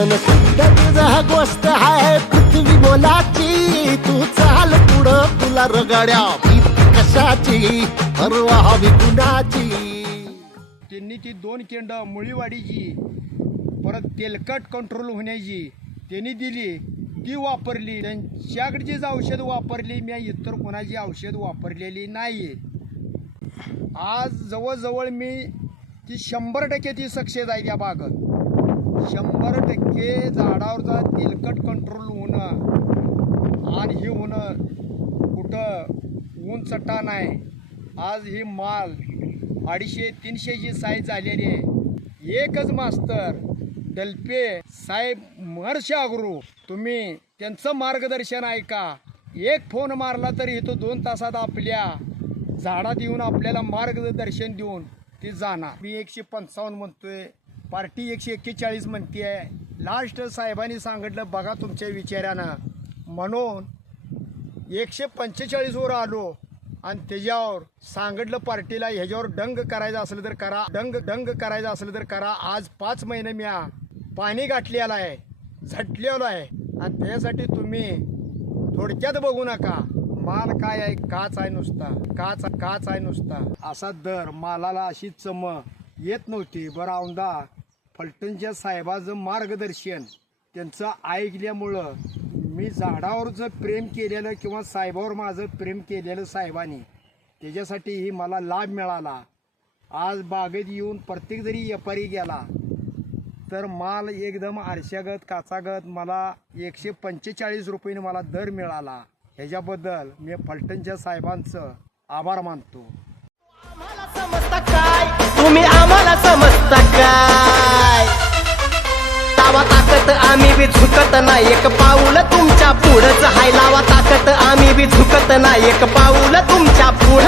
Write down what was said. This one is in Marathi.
मन तुझा गोष्ट आहे पृथ्वी मोलाची तू चाल पुढं तुला रगाड्या भीती कशाची परवा विकुणाची त्यांनी ती 2 केंड मुळीवाडीची परत तेलकट कंट्रोल होण्याची त्यांनी दिली ती वापरली त्यांच्याकडचीच औषध वापरली मी इतर कोणाची औषध वापरलेली नाही आज जवळजवळ मी ती 100% ती सक्सेस आहे त्या बागत 100% झाडावरचा तेलकट कंट्रोल होणं आणि हे होणं कुठं ऊन चट्टा नाही आज ही माल 250-300ची साईज झालेली आहे एकच मास्तर डल्पे साहेब महर्षी अग्रू तुम्ही त्यांचं मार्गदर्शन ऐका एक फोन मारला तरी इथं 2 तासात आपल्या झाडात येऊन आपल्याला मार्गदर्शन देऊन ती जाणार मी 155 म्हणतोय पार्टी 141 म्हणते आहे लास्ट साहेबांनी सांगितलं बघा तुमच्या विचारानं म्हणून 145 वर आलो आणि त्याच्यावर सांगितलं पार्टीला ह्याच्यावर डंग करायचं असलं तर करा डंग करायचं असलं तर करा आज 5 महिने म्या पाणी गाठलेलं आहे झटलेलं आहे आणि त्यासाठी तुम्ही थोडक्यात बघू नका माल काय आहे काच आहे नुसता काच आहे नुसता असा दर मालाला अशी चम येत नव्हती बरं औंदा फलटणच्या साहेबाचं मार्गदर्शन त्यांचं ऐकल्यामुळं मी झाडावरचं प्रेम केलेलं किंवा साहेबावर माझं प्रेम केलेलं साहेबांनी त्याच्यासाठीही मला लाभ मिळाला आज बागेत येऊन प्रत्येक जरी व्यापारी गेला तर माल एकदम आरशागत काचागत मला 145 रुपयाने मला दर मिळाला ह्याच्याबद्दल मी फलटणच्या साहेबांचं आभार मानतो तुम्ही आम्हाला समजता काय लावा ताकद आम्ही बी झुकत नाही एक पाऊल तुमच्या पुढंच हाय लावा ताकद आम्ही बी झुकत नाही एक पाऊल तुमच्या पुढं